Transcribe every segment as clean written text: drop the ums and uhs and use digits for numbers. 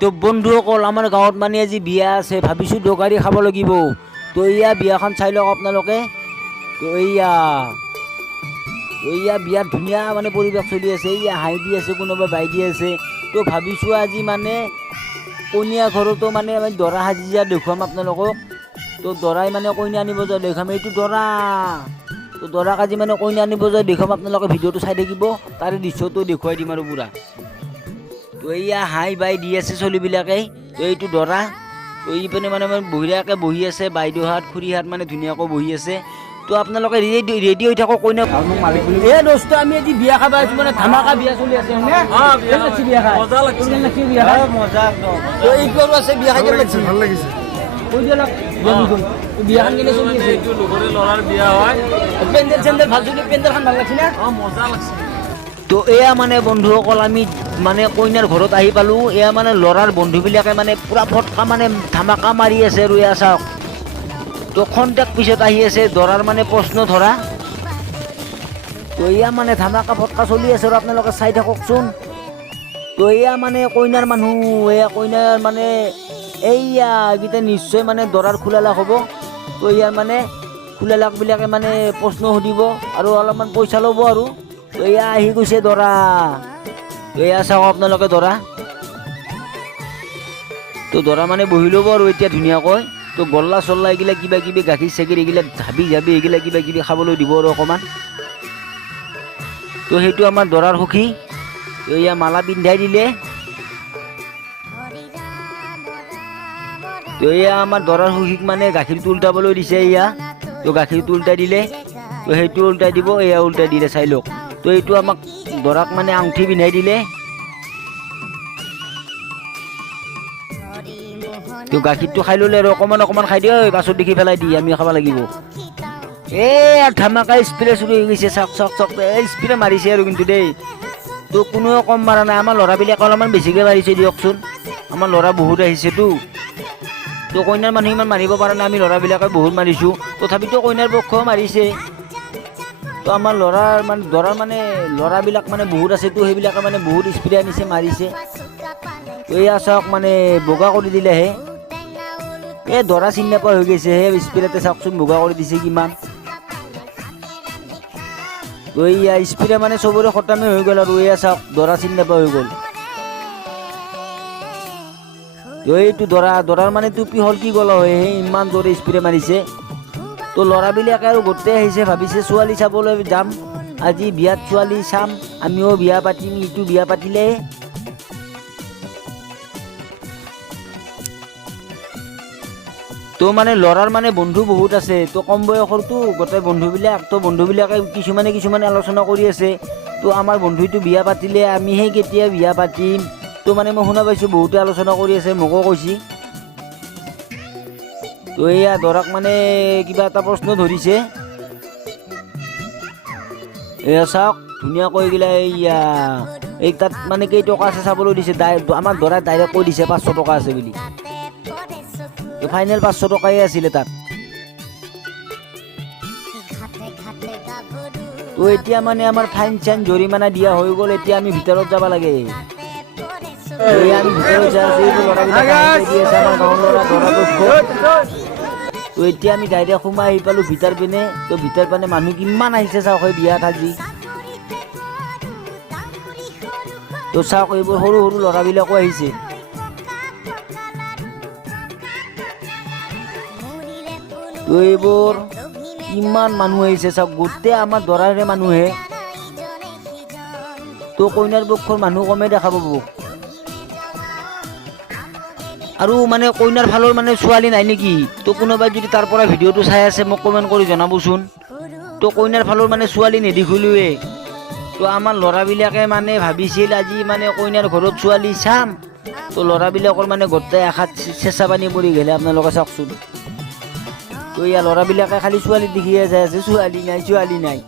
তো বন্ধুসকল আমাৰ গাঁৱত মানে আজি বিয়া আছে ভাবিছোঁ দগাৰী খাব লাগিব তো এয়া বিয়াখন চাই লওক আপোনালোকে তো এয়া বিয়াত ধুনীয়া মানে পৰিৱেশ চলি আছে এয়া হাঁহি দি আছে কোনোবা বাই দি আছে তো ভাবিছোঁ আজি মানে কইনা ঘৰতো মানে আমি দৰা সাজি যোৱা দেখুৱাম আপোনালোকক তো দৰাই মানে কইনা আনিব যোৱা দেখুৱাম এইটো দৰা তো দৰাক আজি মানে কইনা আনিব যোৱা দেখুৱাম আপোনালোকে ভিডিঅ'টো চাই থাকিব তাৰে দৃশ্যটো দেখুৱাই দিম আৰু পুৰা তো এয়া হাই বাই দি আছে চলিবিলাকে তো এইটো দৰা তো এইপিনে মানে বঢ়িয়াকৈ বহি আছে বাইদেউহাত খুৰীহাত মানে ধুনীয়াকৈ বহি আছে তো আপোনালোকে ৰেডি হৈ থাকক কইনা এই দোস্ত আমি আজি বিয়া খাব আহিছোঁ মানে ধামাকা বিয়া চলি আছে বিয়া খাই মজা তো এইটো আৰু আছে বিয়া খাই লাগিছে ভাল লাগিছে বিয়াখন কেনে চলি আছে ল'ৰাৰ বিয়া হয় পেণ্ডেল চেণ্ডেল ভাল চলি পেণ্ডেলখন ভাল লাগছে না মজা লাগছে তো এয়া মানে বন্ধুসকল আমি মানে কইনাৰ ঘৰত আহি পালোঁ এয়া মানে ল'ৰাৰ বন্ধুবিলাকে মানে পূৰা ফটকা মানে ধামাকা মাৰি আছে আৰু এয়া চাওক তো খন্তেক পিছত আহি আছে দৰাৰ মানে প্ৰশ্ন ধৰা তো এয়া মানে ধামাকা ফটকা চলি আছে আৰু আপোনালোকে চাই থাককচোন তো এয়া মানে কইনাৰ মানুহ এয়া কইনাৰ মানে এইয়া এইকেইটা নিশ্চয় মানে দৰাৰ খোলালাক হ'ব তো ইয়াৰ মানে খোলালাকবিলাকে মানে প্ৰশ্ন সুধিব আৰু অলপমান পইচা ল'ব আৰু তো এয়া আহি গৈছে দৰা তো এয়া চাওক আপোনালোকে দৰা তো দৰা মানে বহি ল'ব আৰু এতিয়া ধুনীয়াকৈ তো গল্লা চল্লা এইগিলা কিবা কিবি গাখীৰ চাখীৰ এইগিলাক ধাবি ঝাবি এইগিলা কিবা কিবি খাবলৈ দিব আৰু অকণমান তো সেইটো আমাৰ দৰাৰ সুখী তো এয়া মালা পিন্ধাই দিলে তো এয়া আমাৰ দৰাৰ সুখীক মানে গাখীৰটো উল্টাবলৈ দিছে এয়া তো গাখীৰটো উল্টাই দিলে তো সেইটো উল্টাই দিব এয়া উল্টাই দিলে চাই লওক তো এইটো আমাক দৰাক মানে আঙুঠি পিন্ধাই দিলে তো গাখীৰটো খাই ল'লে আৰু অকণমান খাই দিয়ে পাছত দেখি পেলাই দি আমি খাব লাগিব ধামাকা স্প্ৰে চুৰি হৈ গৈছে চাওক চাওক চাওক স্প্ৰে মাৰিছে আৰু কিন্তু দেই তো কোনোৱে কম মাৰা নাই আমাৰ ল'ৰাবিলাকে অলপমান বেছিকৈ মাৰিছে দিয়কচোন আমাৰ ল'ৰা বহুত আহিছেতো তো কইনাৰ মানুহ ইমান মাৰিব পৰা নাই আমি ল'ৰাবিলাকে বহুত মাৰিছোঁ তথাপিতো কইনাৰ পক্ষ মাৰিছে তো আমাৰ দৰাৰ মানে ল'ৰাবিলাক মানে বহুত আছেতো সেইবিলাকে মানে বহুত স্প্ৰে আনিছে মাৰিছে তো এয়া চাওক মানে বগা কৰি দিলেহে এই দৰা চিনি নাপোৱা হৈ গৈছে সেই স্প্ৰেতে চাওকচোন বগা কৰি দিছে কিমান তো এয়া স্প্ৰে মানে চবৰে খতমে হৈ গ'ল আৰু এয়া চাওক দৰা চিনি নাপোৱা হৈ গ'ল তো এইটো দৰাৰ মানে টুপি হ'ল কি গ'ল হয় সেই ইমান জোৰে স্প্ৰে মাৰিছে তো ল'ৰাবিলাকে আৰু গোটেই আহিছে ভাবিছে ছোৱালী চাবলৈ যাম আজি বিয়াত ছোৱালী চাম আমিও বিয়া পাতিম ইটো বিয়া পাতিলে তো মানে ল'ৰাৰ মানে বন্ধু বহুত আছে তো কম বয়সৰতো গোটেই বন্ধুবিলাক তো বন্ধুবিলাকে কিছুমানে আলোচনা কৰি আছে তো আমাৰ বন্ধুটো বিয়া পাতিলে আমিহে কেতিয়া বিয়া পাতিম তো মানে মই শুনা পাইছোঁ বহুতে আলোচনা কৰি আছে মোকো কৈছে তো এয়া দৰাক মানে কিবা এটা প্ৰশ্ন ধৰিছে এয়া চাওক ধুনীয়াকৈ গিলা এয়া এই তাত মানে কেইটকা আছে চাবলৈ দিছে আমাৰ দৰাই ডাইৰেক্ট কৈ দিছে 500 টকা আছে বুলি ফাইনেল 500 টকাই আছিলে তাত তো এতিয়া মানে আমাৰ ফাইন চাইন জৰিমনা দিয়া হৈ গ'ল এতিয়া আমি ভিতৰত যাব লাগে আমি ভিতৰত যাই আছো তো এতিয়া আমি ডাইৰেক্ট সোমাই আহি পালোঁ ভিতৰ পিনে তো ভিতৰ পিনে মানুহ কিমান আহিছে চাওক এই বিয়াত আজি তো চাওক এইবোৰ সৰু সৰু ল'ৰাবিলাকো আহিছে তো এইবোৰ কিমান মানুহ আহিছে চাওক গোটেই আমাৰ দৰাৰে মানুহে তো কইনাৰ পক্ষৰ মানুহ কমেই দেখা পাব আৰু মানে কইনাৰ ফালৰ মানে ছোৱালী নাই নেকি তো কোনোবাই যদি তাৰ পৰা ভিডিঅ'টো চাই আছে মোক কমেণ্ট কৰি জনাবচোন তো কইনাৰ ফালৰ মানে ছোৱালী নেদেখিলোৱে তো আমাৰ ল'ৰাবিলাকে মানে ভাবিছিল আজি মানে কইনাৰ ঘৰত ছোৱালী চাম তো ল'ৰাবিলাকৰ মানে গোটেই আশাত চেঁচা পানী পৰি গ'লে আপোনালোকে চাওকচোন তো এয়া ল'ৰাবিলাকে খালি ছোৱালী দেখিয়ে যাই আছে ছোৱালী নাই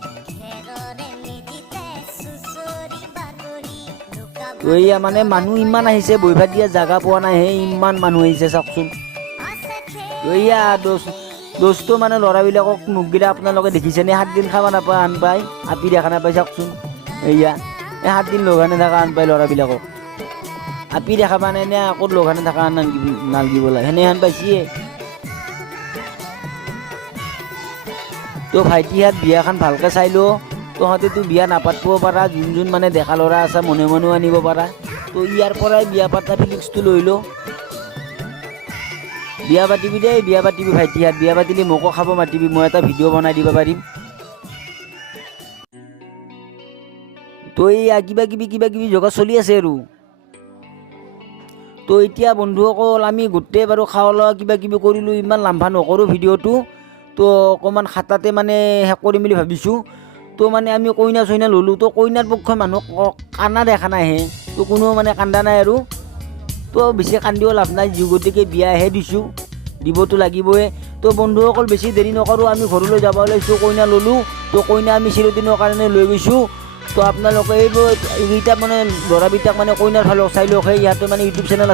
তো এয়া মানে মানুহ ইমান আহিছে বহি ভাত দিয়া জাগা পোৱা নাই হে ইমান মানুহ আহিছে চাওকচোন তো এয়া দোস্তো মানে ল'ৰাবিলাকক মুখগিলা আপোনালোকে দেখিছেনে 7 দিন খাব নাপায় আন পায় আপি দেখা নাপায় চাওকচোন এয়া 7 দিন লগা নেথাকা আন পায় ল'ৰাবিলাকক আপি দেখা পা নাই নে আকৌ লঘানে থকা নালগিব লাগে সেনেহেন পাইছিয়ে তো ভাইটিহাত বিয়াখন ভালকৈ চাই লো তহঁতেতো বিয়া নাপাতিব পাৰা যোন মানে ডেকা ল'ৰা আছে মনে মনেও আনিব পাৰা তো ইয়াৰ পৰাই বিয়া পাতা ফিলিংছটো লৈ লো বিয়া পাতিবি দেই বিয়া পাতিবি ভাইটিহাত বিয়া পাতিলে মোকো খাব মাতিবি মই এটা ভিডিঅ' বনাই দিব পাৰিম তো এইয়া কিবা কিবি জগা চলি আছে আৰু তো এতিয়া বন্ধুসকল আমি গোটেই বাৰু খাৱা লোৱা কিবা কিবি কৰিলোঁ ইমান লাম্ভা নকৰোঁ ভিডিঅ'টো তো অকণমান খাটাতে মানে শেষ কৰিম বুলি ভাবিছোঁ তো মানে আমি কইনা চইনা ল'লোঁ তো কইনাৰ পক্ষৰ মানুহ কান্দা দেখা নাইহে তো কোনো মানে কান্দা নাই আৰু তো বেছি কান্দিও লাভ নাই যি গতিকে বিয়াহে দিছোঁ দিবতো লাগিবই তো বন্ধুসকল বেছি দেৰি নকৰোঁ আমি ঘৰলৈ যাব ওলাইছোঁ কইনা ল'লোঁ তো কইনা আমি চিৰদিনৰ কাৰণে লৈ গৈছোঁ তো আপোনালোকে এইবোৰ এইকেইটা মানে ল'ৰাকেইটাক মানে কইনাৰ ফালক চাই লওক ইহঁতে মানে ইউটিউব চেনেল